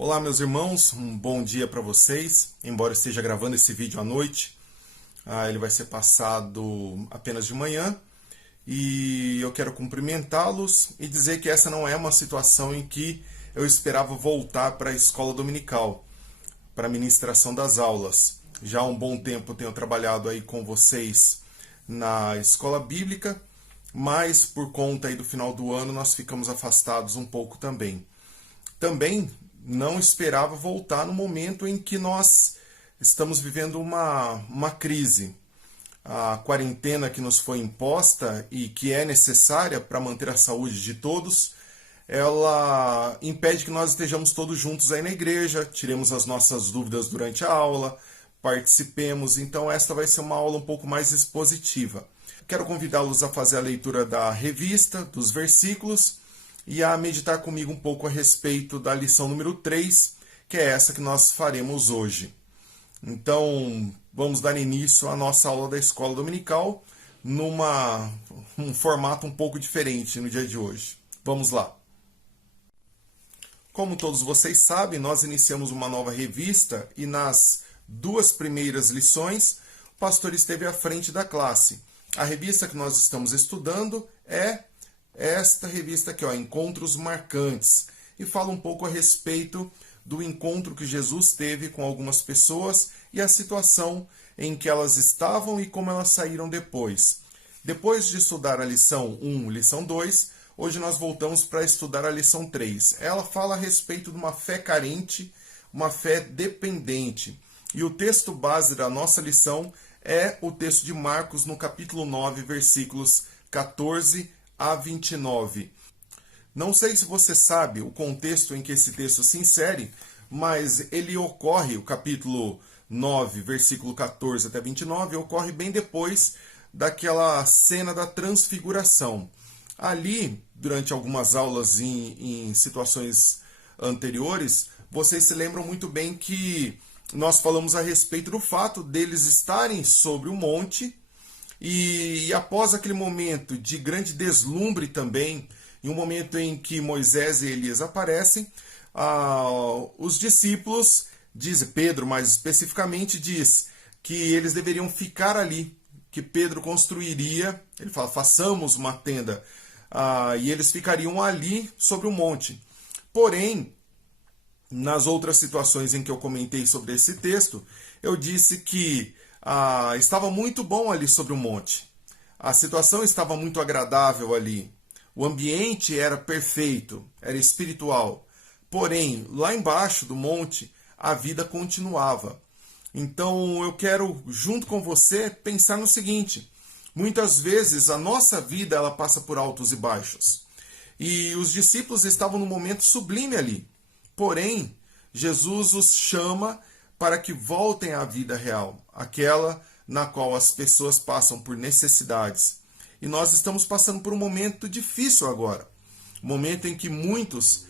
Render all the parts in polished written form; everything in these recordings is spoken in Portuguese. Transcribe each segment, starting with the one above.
Olá, meus irmãos, um bom dia para vocês. Embora eu esteja gravando esse vídeo à noite, ele vai ser passado apenas de manhã. E eu quero cumprimentá-los e dizer que essa não é uma situação em que eu esperava voltar para a escola dominical, para a ministração das aulas. Já há um bom tempo eu tenho trabalhado aí com vocês na escola bíblica, mas por conta aí do final do ano nós ficamos afastados um pouco também. Também não esperava voltar no momento em que nós estamos vivendo uma crise. A quarentena que nos foi imposta e que é necessária para manter a saúde de todos, ela impede que nós estejamos todos juntos aí na igreja, tiremos as nossas dúvidas durante a aula, participemos. Então esta vai ser uma aula um pouco mais expositiva. Quero convidá-los a fazer a leitura da revista, dos versículos, e a meditar comigo um pouco a respeito da lição número 3, que é essa que nós faremos hoje. Então, vamos dar início à nossa aula da escola dominical um formato um pouco diferente no dia de hoje. Vamos lá. Como todos vocês sabem, nós iniciamos uma nova revista e nas duas primeiras lições, o pastor esteve à frente da classe. A revista que nós estamos estudando é esta revista aqui, Encontros Marcantes, e fala um pouco a respeito do encontro que Jesus teve com algumas pessoas e a situação em que elas estavam e como elas saíram depois. Depois de estudar a lição 1, lição 2, hoje nós voltamos para estudar a lição 3. Ela fala a respeito de uma fé carente, uma fé dependente. E o texto base da nossa lição é o texto de Marcos, no capítulo 9, versículos 14 a 29. Não sei se você sabe o contexto em que esse texto se insere, mas ele ocorre, o capítulo 9, versículo 14 até 29, ocorre bem depois daquela cena da transfiguração. Ali, durante algumas aulas em situações anteriores, vocês se lembram muito bem que nós falamos a respeito do fato deles estarem sobre o monte e após aquele momento de grande deslumbre também, em um momento em que Moisés e Elias aparecem, os discípulos, diz Pedro mais especificamente, diz que eles deveriam ficar ali, que Pedro construiria, ele fala, façamos uma tenda, e eles ficariam ali sobre o monte. Porém, nas outras situações em que eu comentei sobre esse texto, eu disse que estava muito bom ali sobre o monte. A situação estava muito agradável ali. O ambiente era perfeito, era espiritual. Porém, lá embaixo do monte, a vida continuava. Então, eu quero, junto com você, pensar no seguinte. Muitas vezes, a nossa vida ela passa por altos e baixos. E os discípulos estavam num momento sublime ali. Porém, Jesus os chama para que voltem à vida real, aquela na qual as pessoas passam por necessidades. E nós estamos passando por um momento difícil agora. Um momento em que muitos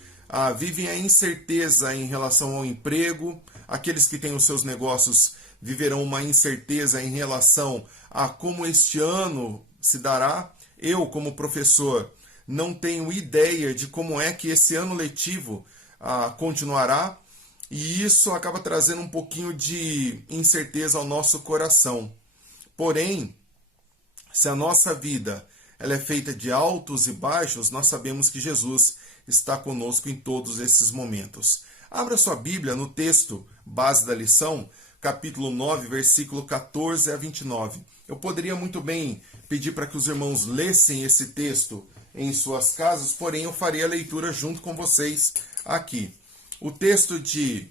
vivem a incerteza em relação ao emprego, aqueles que têm os seus negócios viverão uma incerteza em relação a como este ano se dará. Eu, como professor, não tenho ideia de como é que esse ano letivo continuará, e isso acaba trazendo um pouquinho de incerteza ao nosso coração. Porém, se a nossa vida ela é feita de altos e baixos, nós sabemos que Jesus está conosco em todos esses momentos. Abra sua Bíblia no texto base da lição, capítulo 9, versículo 14 a 29. Eu poderia muito bem pedir para que os irmãos lessem esse texto em suas casas, porém eu farei a leitura junto com vocês aqui. O texto de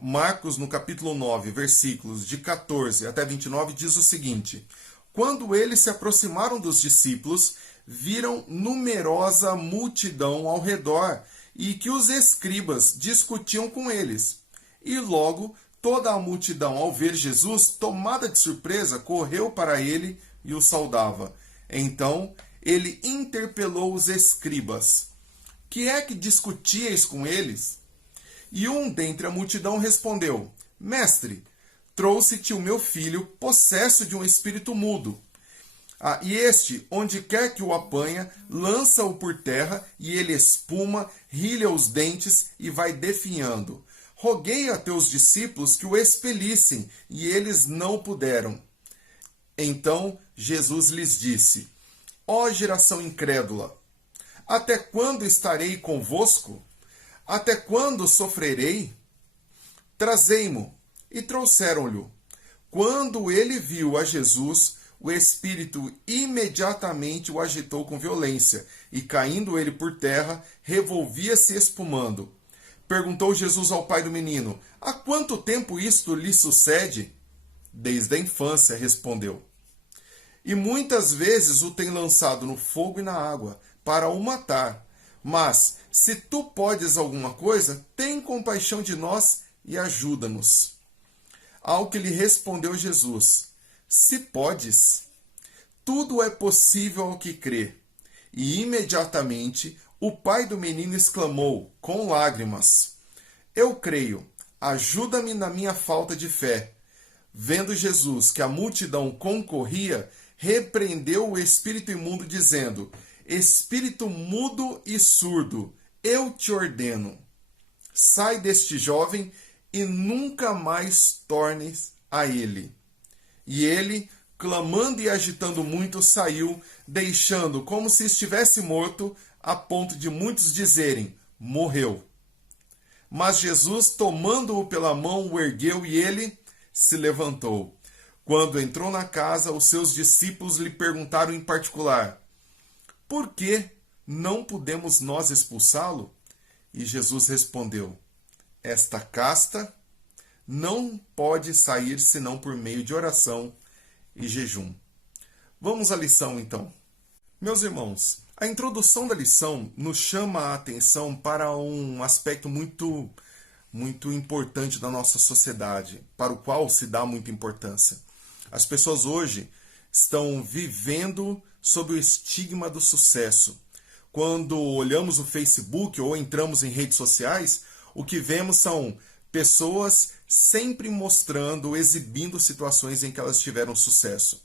Marcos, no capítulo 9, versículos de 14 até 29, diz o seguinte: Quando eles se aproximaram dos discípulos, viram numerosa multidão ao redor e que os escribas discutiam com eles. E logo toda a multidão, ao ver Jesus, tomada de surpresa, correu para ele e o saudava. Então ele interpelou os escribas: Que é que discutíeis com eles? E um dentre a multidão respondeu: Mestre, trouxe-te o meu filho, possesso de um espírito mudo. E este, onde quer que o apanha, lança-o por terra, e ele espuma, rilha os dentes e vai definhando. Roguei a teus discípulos que o expelissem, e eles não puderam. Então Jesus lhes disse: Ó geração incrédula, até quando estarei convosco? Até quando sofrerei? Trazei-mo. E trouxeram-lhe. Quando ele viu a Jesus, o espírito imediatamente o agitou com violência, e caindo ele por terra, revolvia-se espumando. Perguntou Jesus ao pai do menino: Há quanto tempo isto lhe sucede? Desde a infância, respondeu. E muitas vezes o tem lançado no fogo e na água, para o matar. Mas, se tu podes alguma coisa, tem compaixão de nós e ajuda-nos. Ao que lhe respondeu Jesus: Se podes, tudo é possível ao que crê. E imediatamente o pai do menino exclamou, com lágrimas: Eu creio, ajuda-me na minha falta de fé. Vendo Jesus que a multidão concorria, repreendeu o espírito imundo, dizendo: Espírito mudo e surdo, eu te ordeno, sai deste jovem e nunca mais tornes a ele. E ele, clamando e agitando muito, saiu, deixando como se estivesse morto, a ponto de muitos dizerem: morreu. Mas Jesus, tomando-o pela mão, o ergueu e ele se levantou. Quando entrou na casa, os seus discípulos lhe perguntaram em particular: Por que não podemos nós expulsá-lo? E Jesus respondeu: Esta casta não pode sair senão por meio de oração e jejum. Vamos à lição, então. Meus irmãos, a introdução da lição nos chama a atenção para um aspecto muito importante da nossa sociedade, para o qual se dá muita importância. As pessoas hoje estão vivendo sob o estigma do sucesso. Quando olhamos o Facebook ou entramos em redes sociais, o que vemos são pessoas sempre mostrando, exibindo situações em que elas tiveram sucesso.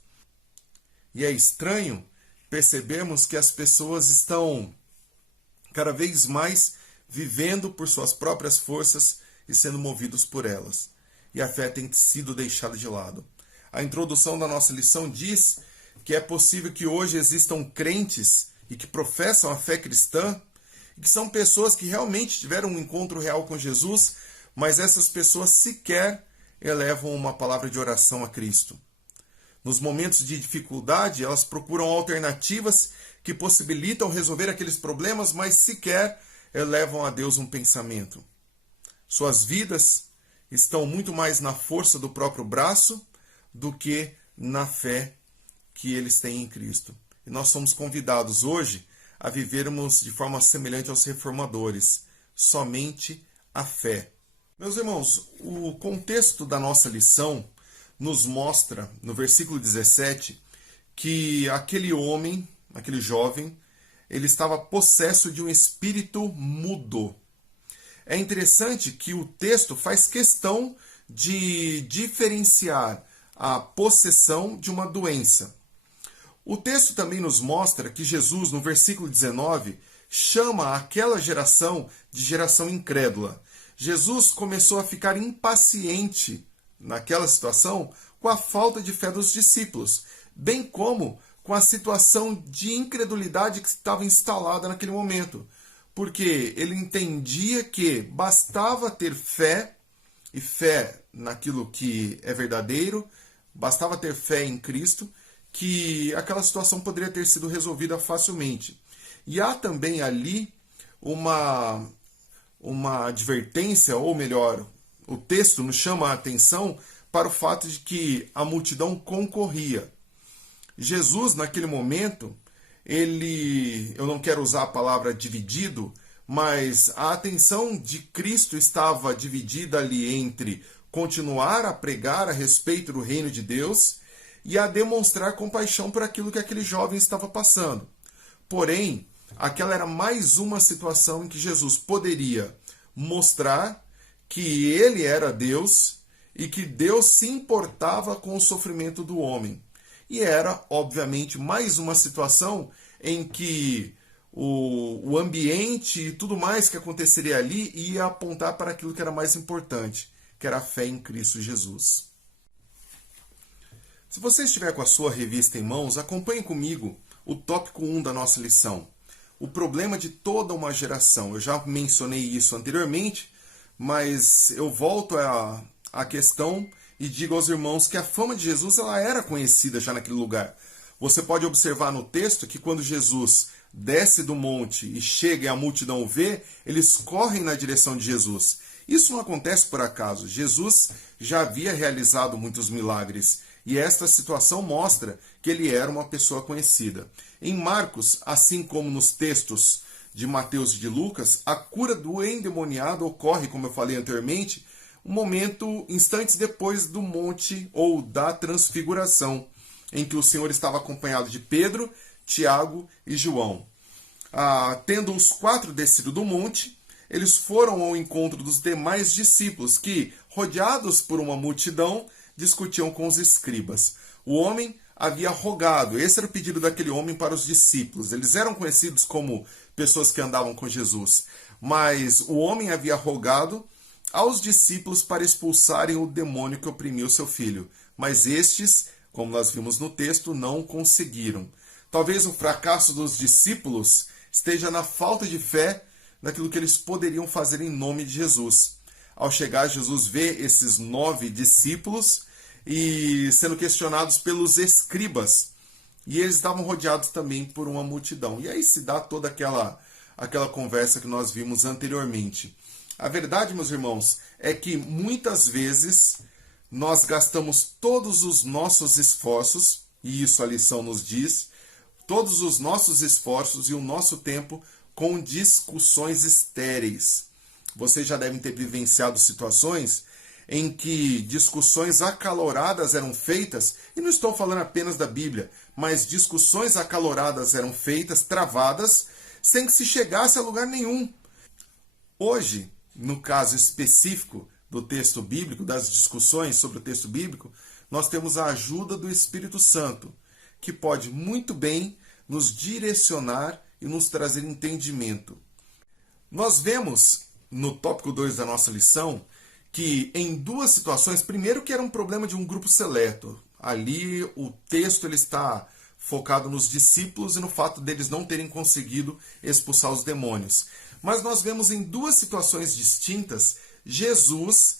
E é estranho percebermos que as pessoas estão cada vez mais vivendo por suas próprias forças e sendo movidos por elas. E a fé tem sido deixada de lado. A introdução da nossa lição diz que é possível que hoje existam crentes e que professam a fé cristã, e que são pessoas que realmente tiveram um encontro real com Jesus, mas essas pessoas sequer elevam uma palavra de oração a Cristo. Nos momentos de dificuldade, elas procuram alternativas que possibilitam resolver aqueles problemas, mas sequer elevam a Deus um pensamento. Suas vidas estão muito mais na força do próprio braço do que na fé que eles têm em Cristo. E nós somos convidados hoje a vivermos de forma semelhante aos reformadores, somente a fé. Meus irmãos, o contexto da nossa lição nos mostra, no versículo 17, que aquele homem, aquele jovem, ele estava possesso de um espírito mudo. É interessante que o texto faz questão de diferenciar a possessão de uma doença. O texto também nos mostra que Jesus, no versículo 19, chama aquela geração de geração incrédula. Jesus começou a ficar impaciente naquela situação com a falta de fé dos discípulos, bem como com a situação de incredulidade que estava instalada naquele momento, porque ele entendia que bastava ter fé, e fé naquilo que é verdadeiro, bastava ter fé em Cristo, que aquela situação poderia ter sido resolvida facilmente. E há também ali uma advertência, ou melhor, o texto nos chama a atenção para o fato de que a multidão concorria. Jesus, naquele momento, eu não quero usar a palavra dividido, mas a atenção de Cristo estava dividida ali entre continuar a pregar a respeito do reino de Deus e a demonstrar compaixão por aquilo que aquele jovem estava passando. Porém, aquela era mais uma situação em que Jesus poderia mostrar que ele era Deus e que Deus se importava com o sofrimento do homem. E era, obviamente, mais uma situação em que o ambiente e tudo mais que aconteceria ali ia apontar para aquilo que era mais importante, que era a fé em Cristo Jesus. Se você estiver com a sua revista em mãos, acompanhe comigo o tópico 1 da nossa lição. O problema de toda uma geração. Eu já mencionei isso anteriormente, mas eu volto à questão e digo aos irmãos que a fama de Jesus ela era conhecida já naquele lugar. Você pode observar no texto que quando Jesus desce do monte e chega e a multidão o vê, eles correm na direção de Jesus. Isso não acontece por acaso. Jesus já havia realizado muitos milagres e esta situação mostra que ele era uma pessoa conhecida. Em Marcos, assim como nos textos de Mateus e de Lucas, a cura do endemoniado ocorre, como eu falei anteriormente, instantes depois do monte ou da transfiguração, em que o Senhor estava acompanhado de Pedro, Tiago e João. Tendo os 4 descido do monte, eles foram ao encontro dos demais discípulos que, rodeados por uma multidão, discutiam com os escribas. O homem havia rogado, esse era o pedido daquele homem para os discípulos. Eles eram conhecidos como pessoas que andavam com Jesus, mas o homem havia rogado aos discípulos para expulsarem o demônio que oprimia o seu filho. Mas estes, como nós vimos no texto, não conseguiram. Talvez o fracasso dos discípulos esteja na falta de fé naquilo que eles poderiam fazer em nome de Jesus. Ao chegar, Jesus vê esses 9 discípulos e sendo questionados pelos escribas. E eles estavam rodeados também por uma multidão. E aí se dá toda aquela conversa que nós vimos anteriormente. A verdade, meus irmãos, é que muitas vezes nós gastamos todos os nossos esforços, e isso a lição nos diz, todos os nossos esforços e o nosso tempo com discussões estéreis. Vocês já devem ter vivenciado situações em que discussões acaloradas eram feitas, e não estou falando apenas da Bíblia, mas discussões acaloradas eram feitas, travadas, sem que se chegasse a lugar nenhum. Hoje, no caso específico do texto bíblico, das discussões sobre o texto bíblico, nós temos a ajuda do Espírito Santo, que pode muito bem nos direcionar e nos trazer entendimento. Nós vemos no tópico 2 da nossa lição que em 2 situações, primeiro que era um problema de um grupo seleto. Ali o texto ele está focado nos discípulos e no fato deles não terem conseguido expulsar os demônios. Mas nós vemos em 2 situações distintas Jesus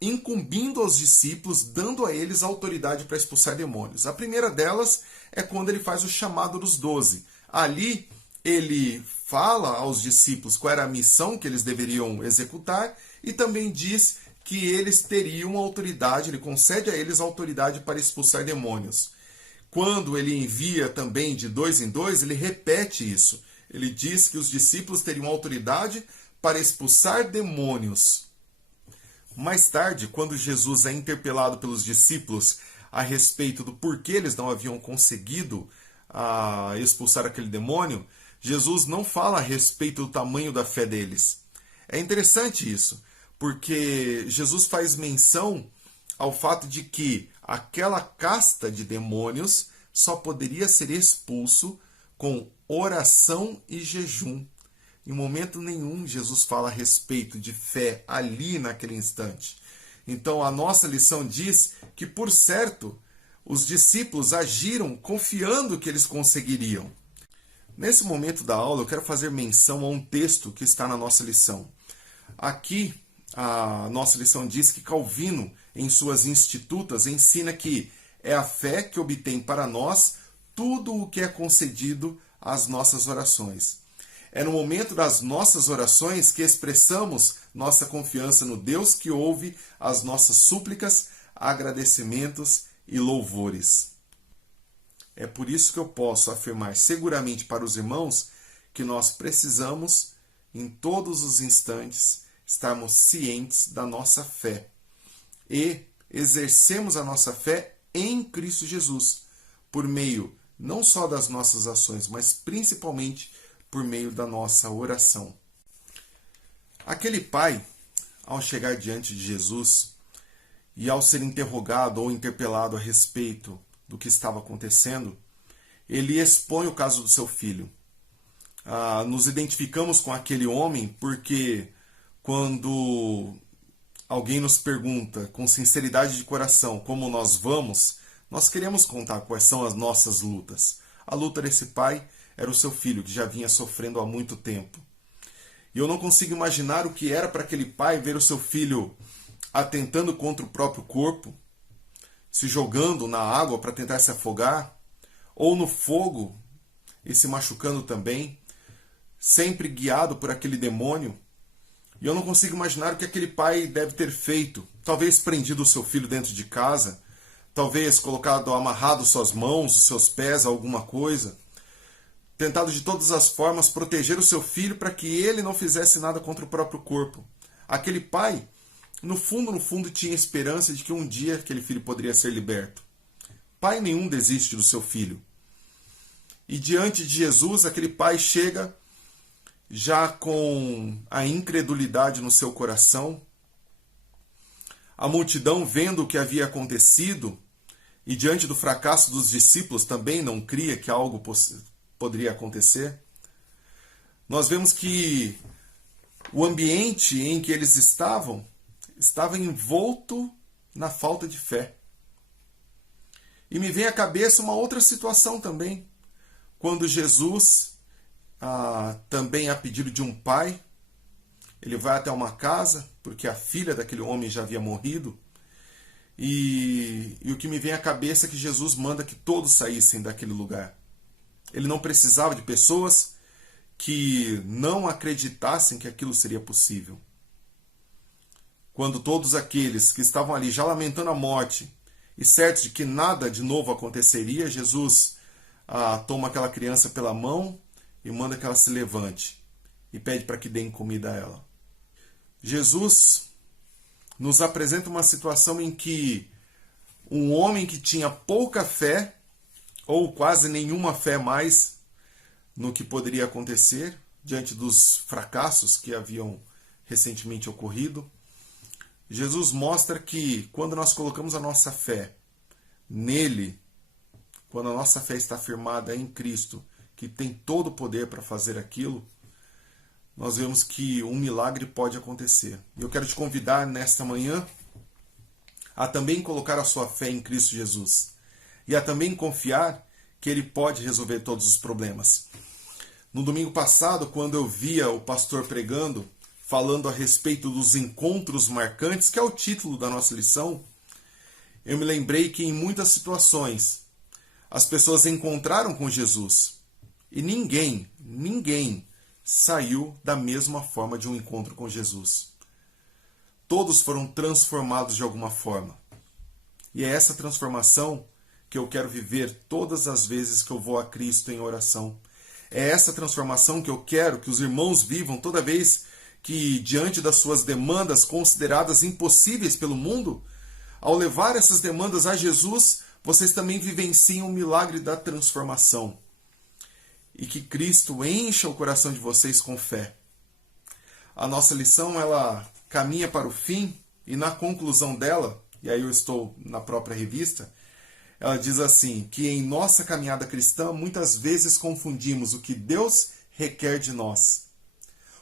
incumbindo aos discípulos, dando a eles autoridade para expulsar demônios. A primeira delas é quando ele faz o chamado dos 12. Ali ele fala aos discípulos qual era a missão que eles deveriam executar e também diz que eles teriam autoridade, ele concede a eles autoridade para expulsar demônios. Quando ele envia também de 2 em 2, ele repete isso. Ele diz que os discípulos teriam autoridade para expulsar demônios. Mais tarde, quando Jesus é interpelado pelos discípulos a respeito do porquê eles não haviam conseguido expulsar aquele demônio, Jesus não fala a respeito do tamanho da fé deles. É interessante isso, porque Jesus faz menção ao fato de que aquela casta de demônios só poderia ser expulso com oração e jejum. Em momento nenhum Jesus fala a respeito de fé ali naquele instante. Então a nossa lição diz que, por certo, os discípulos agiram confiando que eles conseguiriam. Nesse momento da aula eu quero fazer menção a um texto que está na nossa lição. Aqui a nossa lição diz que Calvino, em suas Institutas, ensina que é a fé que obtém para nós tudo o que é concedido às nossas orações. É no momento das nossas orações que expressamos nossa confiança no Deus que ouve as nossas súplicas, agradecimentos e louvores. É por isso que eu posso afirmar seguramente para os irmãos que nós precisamos, em todos os instantes, estarmos cientes da nossa fé e exercemos a nossa fé em Cristo Jesus, por meio não só das nossas ações, mas principalmente por meio da nossa oração. Aquele pai, ao chegar diante de Jesus, E ao ser interrogado ou interpelado a respeito do que estava acontecendo, ele expõe o caso do seu filho. Nos identificamos com aquele homem porque quando alguém nos pergunta com sinceridade de coração como nós vamos, nós queremos contar quais são as nossas lutas. A luta desse pai era o seu filho, que já vinha sofrendo há muito tempo. E eu não consigo imaginar o que era para aquele pai ver o seu filho atentando contra o próprio corpo, se jogando na água para tentar se afogar, ou no fogo e se machucando também, sempre guiado por aquele demônio. E eu não consigo imaginar o que aquele pai deve ter feito. Talvez prendido o seu filho dentro de casa, talvez colocado, amarrado suas mãos, os seus pés a alguma coisa, tentado de todas as formas proteger o seu filho para que ele não fizesse nada contra o próprio corpo. Aquele pai, no fundo, tinha esperança de que um dia aquele filho poderia ser liberto. Pai nenhum desiste do seu filho. E diante de Jesus, aquele pai chega já com a incredulidade no seu coração. A multidão, vendo o que havia acontecido, e diante do fracasso dos discípulos, também não cria que algo poderia acontecer. Nós vemos que o ambiente em que eles estavam estava envolto na falta de fé. E me vem à cabeça uma outra situação também, quando Jesus, também a pedido de um pai, ele vai até uma casa, porque a filha daquele homem já havia morrido, e o que me vem à cabeça é que Jesus manda que todos saíssem daquele lugar. Ele não precisava de pessoas que não acreditassem que aquilo seria possível. Quando todos aqueles que estavam ali já lamentando a morte e certos de que nada de novo aconteceria, Jesus toma aquela criança pela mão e manda que ela se levante e pede para que deem comida a ela. Jesus nos apresenta uma situação em que um homem que tinha pouca fé, ou quase nenhuma fé mais no que poderia acontecer, diante dos fracassos que haviam recentemente ocorrido, Jesus mostra que quando nós colocamos a nossa fé nele, quando a nossa fé está firmada em Cristo, que tem todo o poder para fazer aquilo, nós vemos que um milagre pode acontecer. E eu quero te convidar nesta manhã a também colocar a sua fé em Cristo Jesus e a também confiar que Ele pode resolver todos os problemas. No domingo passado, quando eu via o pastor pregando, falando a respeito dos encontros marcantes, que é o título da nossa lição, eu me lembrei que em muitas situações as pessoas encontraram com Jesus e ninguém saiu da mesma forma de um encontro com Jesus. Todos foram transformados de alguma forma. E é essa transformação que eu quero viver todas as vezes que eu vou a Cristo em oração. É essa transformação que eu quero que os irmãos vivam toda vez que, diante das suas demandas consideradas impossíveis pelo mundo, ao levar essas demandas a Jesus, vocês também vivenciem o milagre da transformação. E que Cristo encha o coração de vocês com fé. A nossa lição, ela caminha para o fim, e na conclusão dela, e aí eu estou na própria revista, ela diz assim, que em nossa caminhada cristã, muitas vezes confundimos o que Deus requer de nós.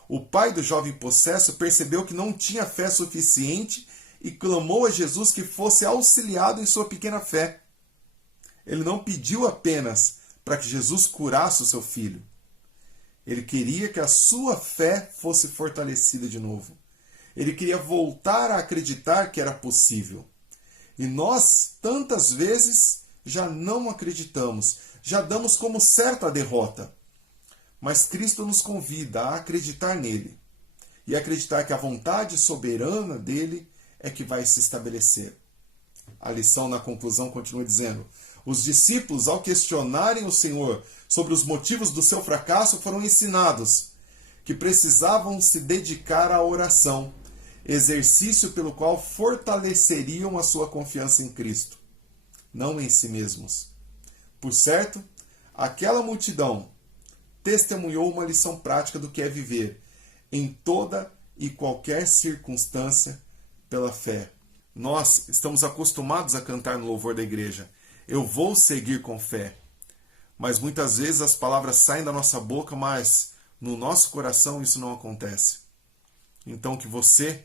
O pai do jovem possesso percebeu que não tinha fé suficiente e clamou a Jesus que fosse auxiliado em sua pequena fé. Ele não pediu apenas para que Jesus curasse o seu filho. Ele queria que a sua fé fosse fortalecida de novo. Ele queria voltar a acreditar que era possível. E nós, tantas vezes, já não acreditamos, já damos como certa a derrota. Mas Cristo nos convida a acreditar nele e acreditar que a vontade soberana dele é que vai se estabelecer. A lição na conclusão continua dizendo: os discípulos, ao questionarem o Senhor sobre os motivos do seu fracasso, foram ensinados que precisavam se dedicar à oração, exercício pelo qual fortaleceriam a sua confiança em Cristo, não em si mesmos. Por certo, aquela multidão testemunhou uma lição prática do que é viver em toda e qualquer circunstância pela fé. Nós estamos acostumados a cantar no louvor da igreja: eu vou seguir com fé. Mas muitas vezes as palavras saem da nossa boca, mas no nosso coração isso não acontece. Então que você,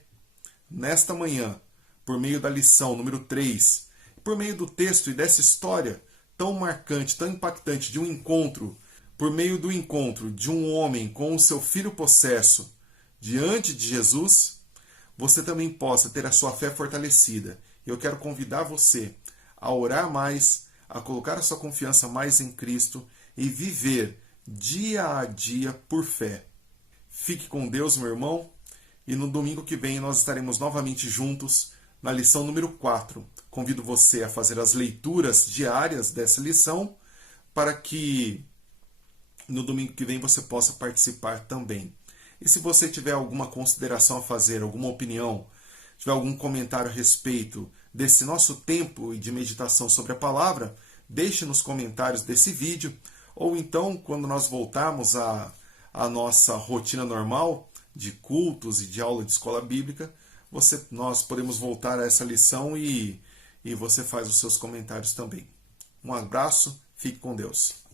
nesta manhã, por meio da lição número 3, por meio do texto e dessa história tão marcante, tão impactante de um encontro, por meio do encontro de um homem com o seu filho possesso diante de Jesus, você também possa ter a sua fé fortalecida. E eu quero convidar você a orar mais, a colocar a sua confiança mais em Cristo e viver dia a dia por fé. Fique com Deus, meu irmão, e no domingo que vem nós estaremos novamente juntos na lição número 4. Convido você a fazer as leituras diárias dessa lição para que no domingo que vem você possa participar também. E se você tiver alguma consideração a fazer, alguma opinião, tiver algum comentário a respeito desse nosso tempo de meditação sobre a palavra, deixe nos comentários desse vídeo, ou então, quando nós voltarmos à nossa rotina normal de cultos e de aula de escola bíblica, nós podemos voltar a essa lição e você faz os seus comentários também. Um abraço, fique com Deus.